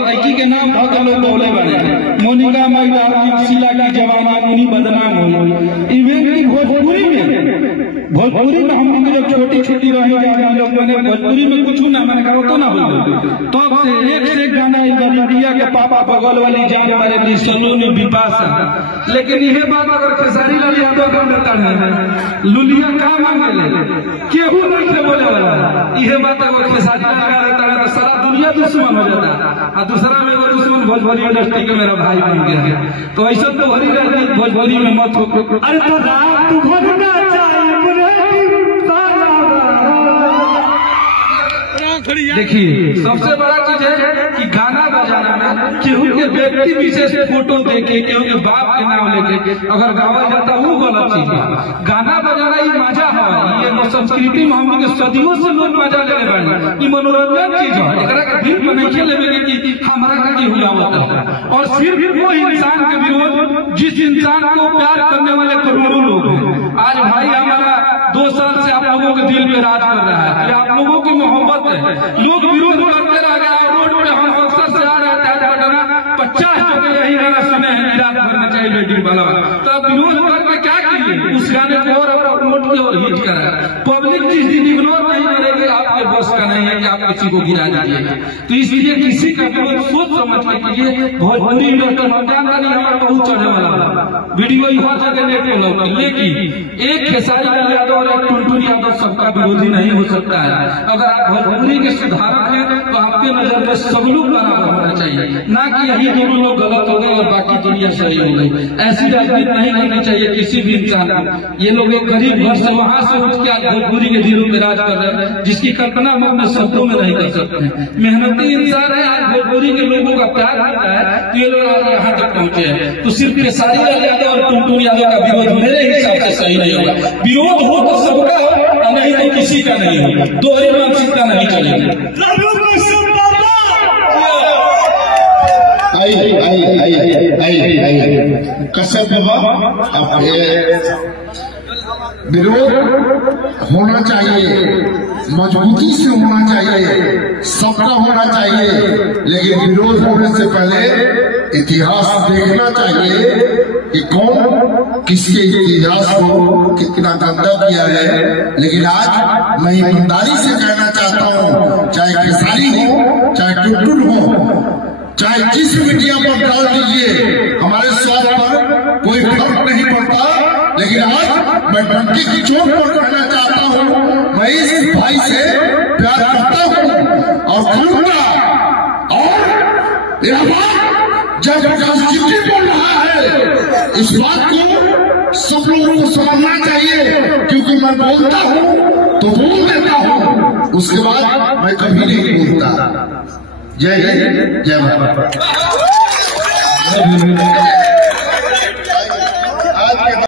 लड़की के नाम बहुत लोग बोले बने मोनिका महिला शीला की जवानी मुनी बदनाम हो इवेंट की भोजपुरी में हम लोग जब छोटी छोटी रही लोग मैंने भोजपुरी में कुछ ना मैंने कहा तो ना बोलो तो अब से एक गाना इंडिया के पापा बगल वाली जान वाले की सलून बिपाशा लेकिन यह बात अगर खेसारी लाल यादव का देता है लुलिया का मांगे केहू नहीं से बोले वाला यह बात अगर खेसारी लाल का देता है तो सारा दुनिया दुश्मन हो जाता और दूसरा में वो दुश्मन भोजपुरी इंडस्ट्री के मेरा भाई बन गया है तो ऐसा तो हरी राजनीति भोजपुरी में मत हो। अरे तो रात भगना देखिए सबसे बड़ा चीज है कि गाना बजाना में केहू के व्यक्ति विशेष फोटो देके केहू के बाप के नाम लेके अगर गावा जाता वो गलत चीज है। गाना बजाना ही मजा है ये संस्कृति में हम के सदियों से लोग मजा ले रहे हैं ये मनोरंजन चीज है एकरा के दिल में नहीं लेवे कि हमारा का हुआ होता है और सिर्फ वो इंसान के विरोध जिस इंसान को प्यार करने वाले करोड़ों लोग हैं। आज भाई हमारा 2 साल से आप लोगों के दिल में राज कर रहा है आप लोगों की मोहब्बत है लोग विरोध करते रह गए रोड पे हम अक्सर से आ रहे थे 50 लोग यही गाना सुने हैं रात भरना चाहिए बेटी वाला तो अब विरोध करके क्या किए उस गाने को और प्रमोट किया और हिट करा पब्लिक जिस दिन इग्नोर नहीं करेगी आपके बस का नहीं है कि आप किसी को गिरा दीजिए तो इसलिए किसी का विरोध सोच समझ के कीजिए। भोजपुरी इंडस्ट्री हम जानता नहीं हमारा बहुत चढ़ने वाला वीडियो हर जगह देखने लगे लेकिन एक खेसारी लाल यादव और एक टुनटुन यादव सबका विरोधी नहीं हो सकता है। अगर आप भोजपुरी के सुधारक हैं तो आपके नजर में सब लोग बराबर होना चाहिए ना कि यही दोनों लोग गलत हो गए और बाकी दुनिया सही हो गई। ऐसी राजनीति नहीं करनी चाहिए किसी भी इंसान को। ये लोग एक गरीब घर से वहां से उठ के आज भोजपुरी के दिलों में राज कर रहे हैं जिसकी कल्पना हम अपने शब्दों में नहीं कर सकते। मेहनती इंसान है आज भोजपुरी के लोगों का प्यार मिलता है तो ये लोग आज यहाँ तक पहुंचे हैं। तो सिर्फ खेसारी लाल यादव और टुनटुन यादव का विरोध मेरे हिसाब से सही नहीं होगा। विरोध हो तो सबका हो नहीं तो किसी का नहीं होगा। दोहरी मानसिकता नहीं चलेगी। विरोध होना चाहिए मजबूती से होना चाहिए सबका होना चाहिए लेकिन विरोध होने से पहले इतिहास देखना चाहिए कि कौन किसके इतिहास को कितना गंदा किया है। लेकिन आज मैं ईमानदारी से कहना चाहता हूँ चाहे खेसारी हो चाहे टुनटुन हो चाहे जिस मीडिया पर डाल दीजिए हमारे स्वास्थ्य पर कोई फर्क नहीं पड़ता। लेकिन आज मैं डंके की चोट पर कहना चाहता हूँ मैं इस भाई से प्यार करता हूँ और करूंगा और यह बात जब कॉन्स्टिट्यूशन बोल रहा है इस बात को सब लोगों को समझना चाहिए क्योंकि मैं बोलता हूँ तो बोल देता हूँ उसके बाद मैं कभी नहीं बोलता। जय हिंद जय भारत।